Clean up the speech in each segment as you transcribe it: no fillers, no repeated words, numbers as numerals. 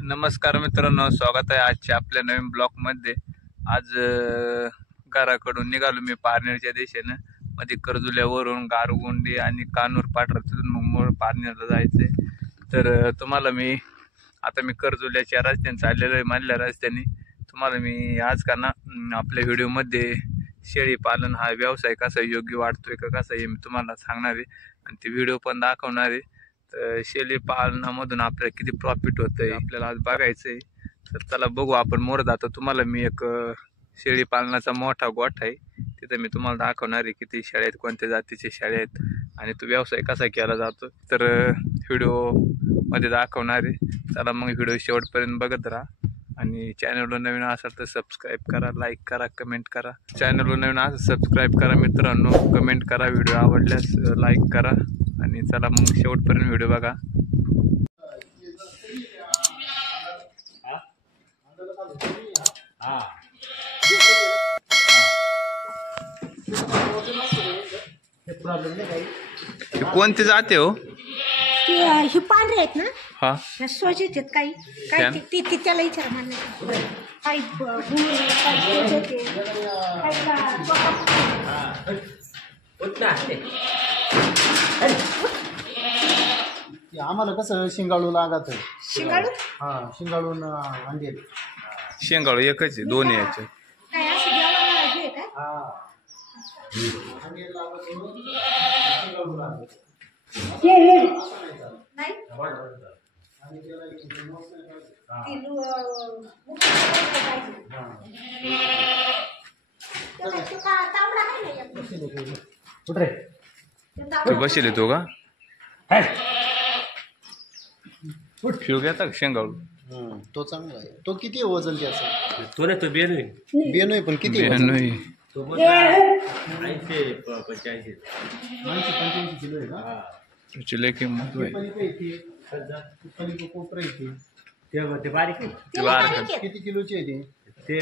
नमस्कार मित्रांनो, स्वागत आहे आजच्या आपल्या नवीन ब्लॉगमध्ये। आज घराकडून निघालो मी पारनेरच्या दिशेनं। मध्ये कर्जुल्यावरून गारगोंडी आणि कानूर पाठरातून मग पारनेरला जायचंय। तर तुम्हाला मी कर्जुल्याच्या रस्त्याने चाललेलो आहे। मधल्या रस्त्याने तुम्हाला मी आज का ना आपल्या व्हिडिओमध्ये शेळी पालन हा व्यवसाय कसा योग्य वाटतोय का कसा हे मी तुम्हाला सांगणार आहे आणि ते व्हिडिओ पण दाखवणार आहे। शेळी पालनामधून आपल्याला किती प्रॉफिट होतंय आपल्याला आज बघायचंय। तर चला बघू आपण मोर जातो। तुम्हाला मी एक शेळी पालनाचा मोठा गोठा आहे तिथे मी तुम्हाला दाखवणार आहे किती शेळ्या आहेत, कोणत्या जातीचे शेळ्या आहेत आणि तो व्यवसाय कसा केला जातो तर व्हिडिओ मध्ये दाखवणार आहे। चला मग व्हिडिओ शेवटपर्यंत बघत राहा आणि चॅनलवर नवीन असाल तर सबस्क्राईब करा, लाईक करा, कमेंट करा। चॅनलवर नवीन असाल सबस्क्राईब करा मित्रांनो, कमेंट करा, व्हिडिओ आवडल्यास लाईक करा आणि चला मग शेवटपर्यंत व्हिडिओ बघा। कोणते जाते हो हे पांढरे आहेत ना? हा स्वच्छ आहेत काही काही ते त्याला विचार म्हणणे काही आम्हाला कसं शिंगाळू लागत आहे। शिंगाळू शिंगाळून अंडे शेंगाळू एकच आहे, दोन्ही याचे काय असं जेवायला हे काय? नाही तू बसेल तो का फिरू घेता शेंगाळू? तो चांगला आहे। तो किती वजन त्याचं? तो नाही तो बेनोय पण किती वजन? नाही तो 85 किलो आहे का? तुझी लय किंमत आहे। कोपरा येते ते बारीक आहे किती किलोची आहे ते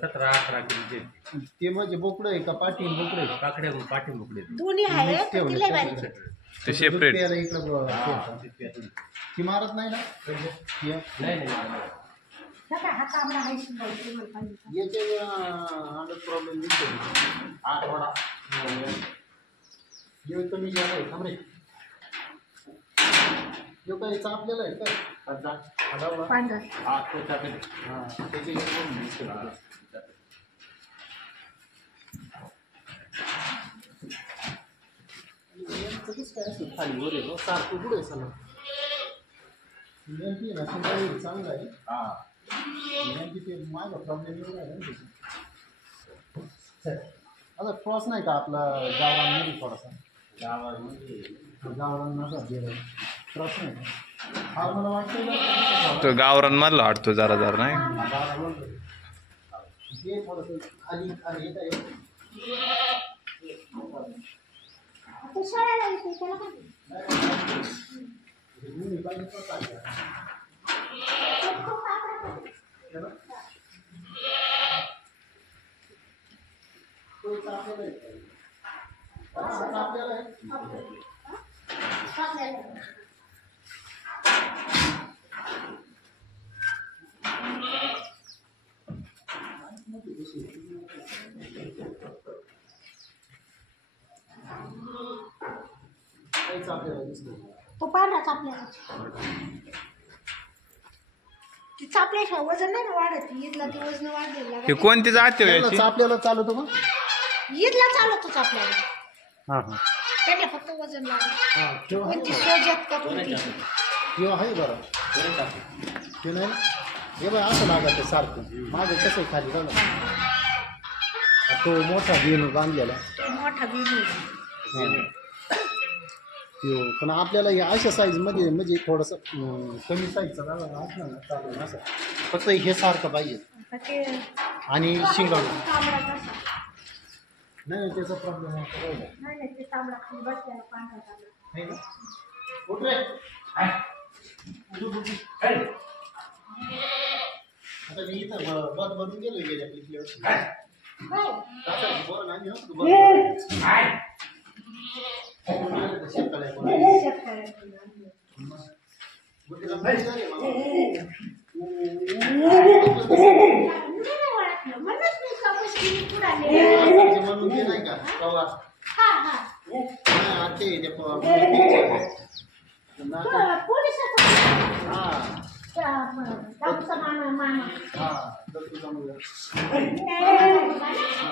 17-18 किलोचे ते म्हणजे बोकडं आहे का पाठी बोकडं आहे? काकड्या पाठी मोकळे दोन्ही आहे पण तिला बारीक आहे. ते सेपरेट ती मारत नाही ना? नाही बघा, हा तांबडा आहे शिंगाळू तुम्हाला पाहिजे. याचे अंडर प्रॉब्लेम दिसतो आठवडा जेवण कमी जेवण आहे थांबरे जो काही चापलेला आहे का पांढरा काय असतं खाली वर आहे सारखं पुढे सला चांगला आहे ते माझा प्रॉब्लेम एवढा आहे ना आता क्रॉस नाही का आपला गावरांमध्ये थोडासा गावरांना क्रॉस नाही का? हा मला वाटतं तो गावरांमधला वाटतो जरा जरा नाही हे थोडंसं खाली खाली येत आहे आता शाळेला येते त्याला काय? तो पांढरा चापल्याला ती चापल्याशिवाय वजन नाही ना वाढत. ईदला ते वजन वाढलेलं हे कोणते जाते हो याची? आपल्याला चालवतो का? ईदला चालवतो चापल्याला हां त्याला फक्त वजन लागत. कोणती सोजत का कोणती किंवा आहे बरं ते नाही हे बघ असं लागत सारखं माझं कसं खाली झालं तो मोठा बिन बांधलेला मोठा बिजू पण आपल्याला या अशा साईजमध्ये म्हणजे थोडंसं कमी साईजचा झाला असलं ना चालेल असं फक्त हे सारखं पाहिजे आणि शिंगाळू नाही त्याचा प्रॉब्लेम नाही ते तांबडा खाली बसलेला पांढरा तांबडा नाही ना कुठ रे आता मी इथं बद बदून गेलो गेल्या पिछल्या वर्षी बरं नाही शेतकऱ्या बुद्धीला माहिती झाली मला. नाही ओळखलं म्हणूनच मी चौकशी केली पुढे आले. ते म्हणून ते नाही का कवा हा हा नाही आते ते नाका पोलिसाचा हा बाबूचा मामा मामा हा तर तुझा मुलगा हा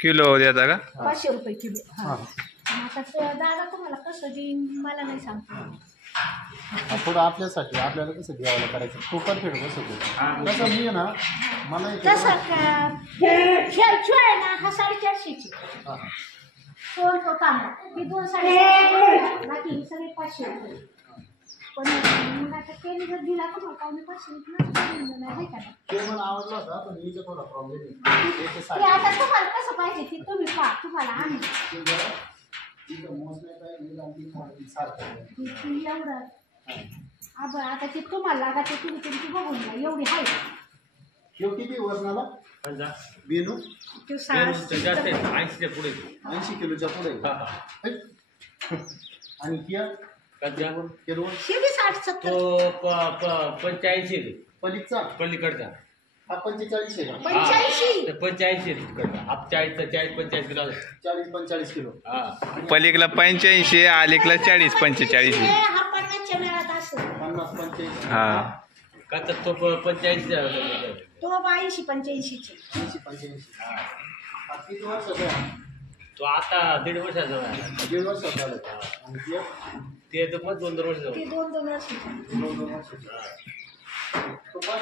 किलो देता का? 500 रुपये किलो. हा आता दादा तुम्हाला कसं देईन मला नाही सांगतो. थोडं आपल्यासाठी आपल्याला कसं द्यावं करायचं तो परफेक्ट बसतो तसं मी ना मला तसं खेळ आहे ना हा 450ची तो तांबडा ही 2 साडे बाकी ही सगळे 500 रुपये. पण मग आता त्यांनी जर दिला तर मग 500 नाही का ते मला आवडला होता पण हिचा थोडा प्रॉब्लेम ते आता तुम्हाला कसं पाहिजे ते तुम्ही पहा तुम्हाला आम्ही एवढं आता ते तुम्हाला लागा ते तुम्ही तुमची बघून घ्या एवढी आहे. किती वजनाला समजा बेनू तो जास्त 80च्या पुढे 80 किलोच्या पुढे आणि किया किलो हे बी 60-70 तो 85 पलीकडचा पलीकडचा हा 45 आहे का 85 85 तिकडचा हा 40-45 किलो 40-45 किलो हा पलीकडला 85, अलीकडला 40-45. हा 50च्या मेळात असेल 50-45 हा का तर तो 85 तो 82-85चे 80-85 हा किती वर्षाचा आहे तो आता 1.5 वर्षाचा आहे. 1.5 वर्षाचा झाला आणि ते तर मग 2 वर्षाचा ते 2-2 वर्षाचे 2 वर्षाचा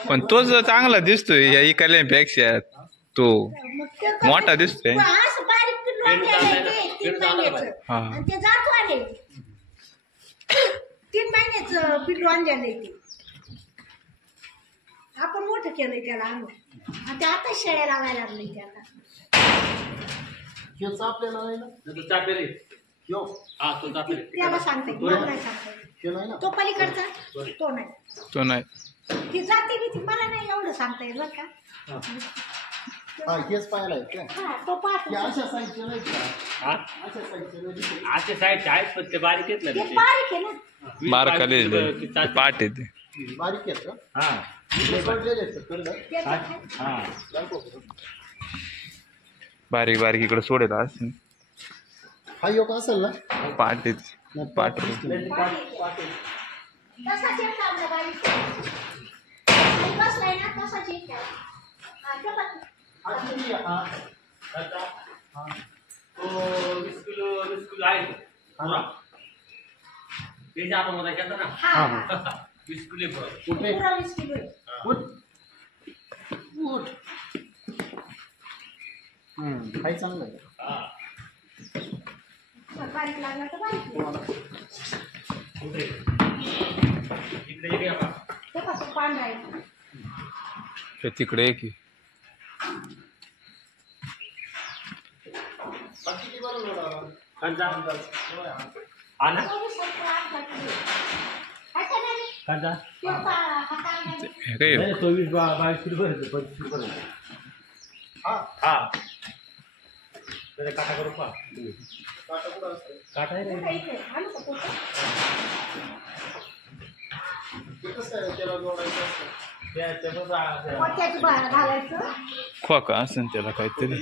पण तोच चांगला दिसतोय या इकाल्यांपेक्षा. तो मग ते मोठा दिसतोय. असं बारीक पिल्लू आणलेलं ते 3 महिन्याचं हा आणि ते जातो आले 3 महिन्याचं पिल्लू आणलेलं आहे ते आपण मोठं केलंय त्याला आणून आणि ते आता शेळ्या लावायला लागले ते आता. हे चापलेला नाही ना तो चापेल यो हा तो चापेल त्याला सांगता येईल मला नाही सांगता येईल. हे नाही ना तो पलीकडचा तो नाही तो नाही. ती जाते बी ती मला नाही एवढं सांगता येईल बरं का. हा हेच पाहायला आहे का हा तो हे पाहतो अशा साईजचे नाही का हा अशा साईजचे नाही आजचे साईड आहेत पण ते बारीक घेतलं ते बारीक आहे ना बारकाले पाट येते. बारीक आहेत का हा हे पडलेले आहेत का कडलं ते तर आहे. हा दाखव. बारीक बारीक इकडे सोडेल असं हा योग असेल ना पाट येते. नाही, पाट पाट तसाच एक काढला बारीक आणि बसलाय ना तसाच एक काढला. हा, ते बघ. हा किती आहे? हा आता हा तो 20 किलो आहे हा ते आपण मध्ये घेतो ना हा हा, हा. 20 किलो आहे. कुठे पुरा 20 किलो आहे. उठ उठ काही चांगलं आहे हा बारीक लागला तर बारीक आहे. कुठे इकडे ये का ते बघ, तो पांढरा आहे. हे तिकडे आहे की हा किती बरोबर आला? कांदा अंदाज. हा ना तो बी 70-80 किलो आहे. हा का नाही? कांदा तो हा काढला. हे काय नाही 22 किलो भरायचं 25 किलो भरायचं हा हा त्याला काटा करू पहा काटा कुठं असतं काटा आहे कुठं रे इथे? आणू का पोतं? ते कसं आहे त्याला जोडायचं असतं पोत्यात घालायचं. खोका असेल त्याला काहीतरी.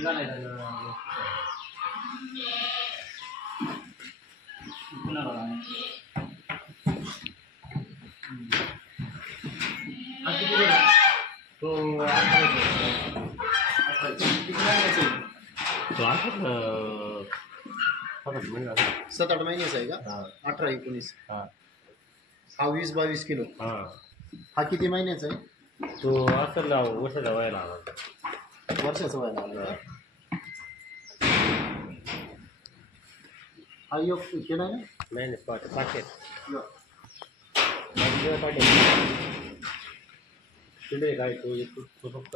तो किती महिन्याचं आहे? तो असं 7-8 महिन्याचा आहे का 18-19 हा हा 20-22 किलो हा हा किती महिन्याचा आहे तो असं वर्षाचा व्हायला आला वर्षाचा व्हायला लागला हा योग केला ना नाही पाकेट योग. तिथे काय तो फक्त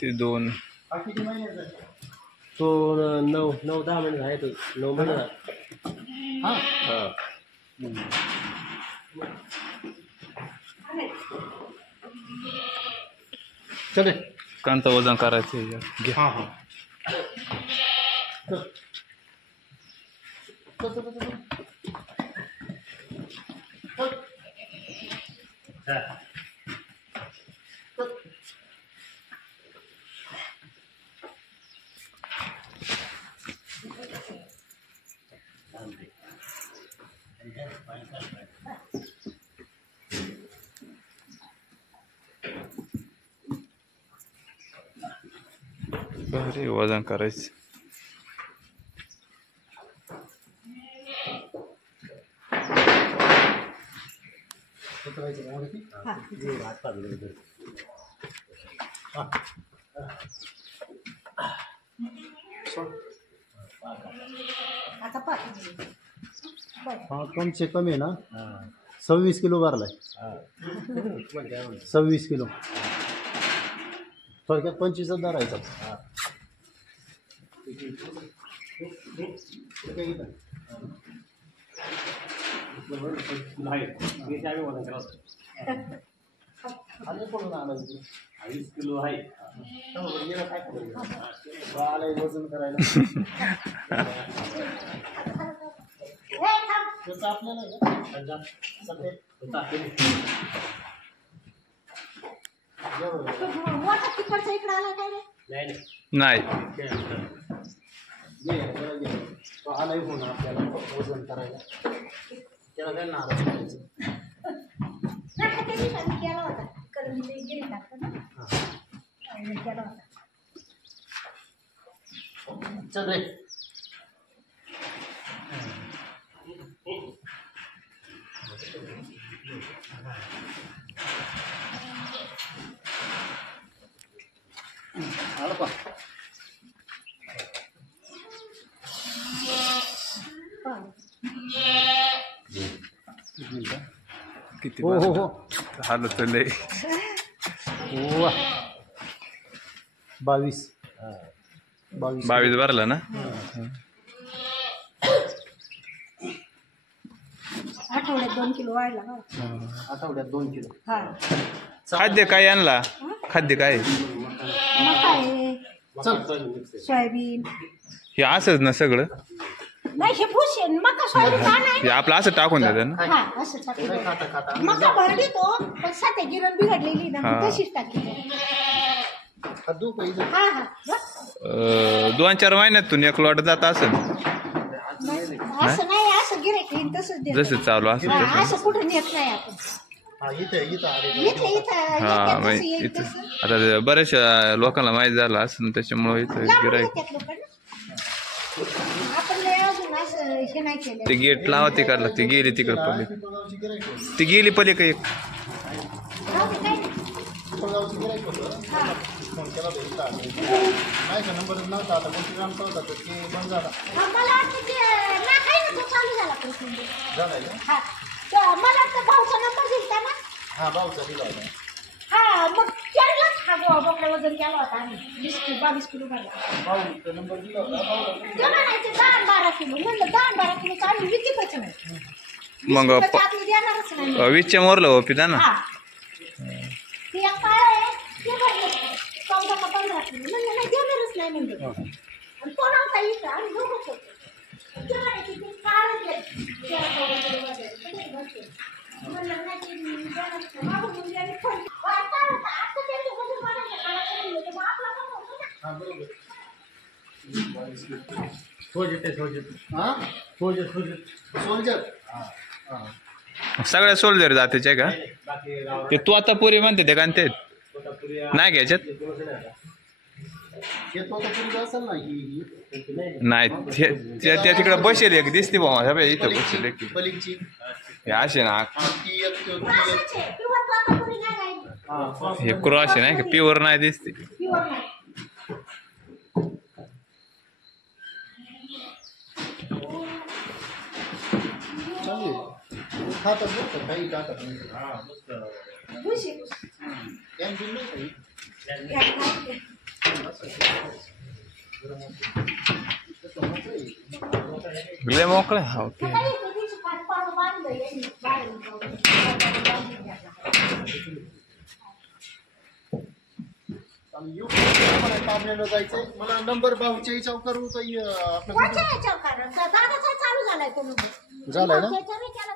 ते 2 हा किती महिन्याचा आहे? तो 9-10 महिने आहे तो 9 महिने हा हां चले कांता वजन करायचं आहे. घे. हां हां चल चल चल चल चल चल भारी वजन करायचं. उतरायचं का वरती? हात पाडले सोड. आता पाच बरं. हा कम से कम आहे ना हां 26 किलो भरलाय. हां तुम्हाला काय म्हणतो 26 किलो थोडक्यात 25 धरायचा. हां नाही मी त्यावेळी वजन केलं होतं आणि पडून आला इकडे 20 किलो आहे काय करायचं आलाय वजन करायला हे थांब. त्याचं आपल्याला आहे का? सगळे एवढं. तो मोठा तिकडचा इकडे आला काय रे? नाही घे, त्याला घे. तो आलाय म्हणून आपल्याला वजन करायला त्याला काय नाराज करायचं. नाही, त्या दिवशी मी केला होता. करून ते गिरी टाकतो ना. मी केला होता. चल रे आलं का? किती हो हो हो हालत तर लय. वा 22 22 भरला ना. आठवड्यात 2 किलो वाढला ना. आठवड्यात 2 किलो. हा. खाद्य काय आणला? खाद्य काय मका आहे, चल सोयाबीन. हे असंच ना सगळं. नाही हे भूस आहे. मका सोयाबीन का नाही? हे आपलं असं टाकून देतं ना. हा असं टाकलं. खाता खाता मका भरली तो पण सध्या गिरण बिघडलेली ना हा. मग तशीच टाकली. खादू पाहिजे. हा हा बस. 2-4 महिन्यातून एक लॉट जात असेल. असं नाही असं गिऱ्हाईक येईन तसंच देतो. जसं चालू असं हा, तसं. असं कुठं नेत नाही आपण. हा इथे इथं आले इथं इथं हा येतात मग तसं येईल इथं तसं. आता ते बऱ्याचशा लोकांना माहीत झालं असं त्याच्यामुळे इथं लांबून गिराईक. येतात लोकांना. आपण लय अजून असं हे नाही केलं. ते गेट लावा तिकडला ती गेली तिकडे पडली. पिंपळगावची गिऱ्हाईक होती. ती गेली पलीकडे एक. राहू दे, काय नाही. पिंपळगावची गिऱ्हाईक होतं. हा. फोन केला होता इथं आले. नाही का नंबरच नव्हता आता कोणती ग्रामचा होता तर ते बंद झाला. हा, मला वाटतं ते नाही आहे ना तो चालू झाला प्रश्न. झालाय का? हा तर मला वाटतं भाऊचा नंबर दिलता ना. हा भाऊचा दिला होता. हा मग केलाच हा बोकडा वजन केला होता आम्ही 22 किलो भरला. भाऊचा नंबर दिला होता भाऊला. ते म्हणायचे 10-12 किलो. म्हणलं 10-12 किलो आम्ही विकतच नाही. मग 20 किलोचं आपलं देणारच नाही. 20च्या मोरलं हो पिता ना. हा ते एक पाळ आहे ते भरलं 14 का 15 किलो. म्हणलं नाही देणारच नाही म्हणलं. आणि तो नव्हता इथं आम्ही दोघंच होतो. ते म्हणायचे ते काढून दे. 13-14 किलो वजन. म्हणलं नाही ते देणारच नाही. मागून म्हणजे आम्ही फोन आता त्यांचं वजन वाढायचं काळा करून देतो. मग आपला पण होतो ना. हा बरोबर. हा सोल्जर. सगळ्या सोल्जर जातीचे का? बाकी गाव ते तू आता पुरी म्हणते ते का ते नाही घ्यायच्यात. हे तो आता पूर्वी असेल ना ही नाही त्या तिकडे बसेल एक दिसते बाबा इथं बसेल एक. पलीची हे असे ना ती एक ती एक. त्रासाचे. किंवा तो आता कोणी नाही राहिली. हे क्रॉस आहे नाही का प्युअर नाही दिसते. किंवा नाही. चालेल. खातात बरं का, काही टाकत नाही. हा मस्त भुशी. कॅन्टीन नाही काही. लय मोकळं आहे. ओके. सकाळी कधीच पाठ बांधलं यांनी बाहेर बांधून घ्यायला. पार्लरला जायचंय मला. नंबर भाऊच्या याच्यावर करू तर आपलं कोणत्या याच्यावर कारण दादाचा चालू झालाय तो नंबर. झालाय ना? त्याच्यावर केला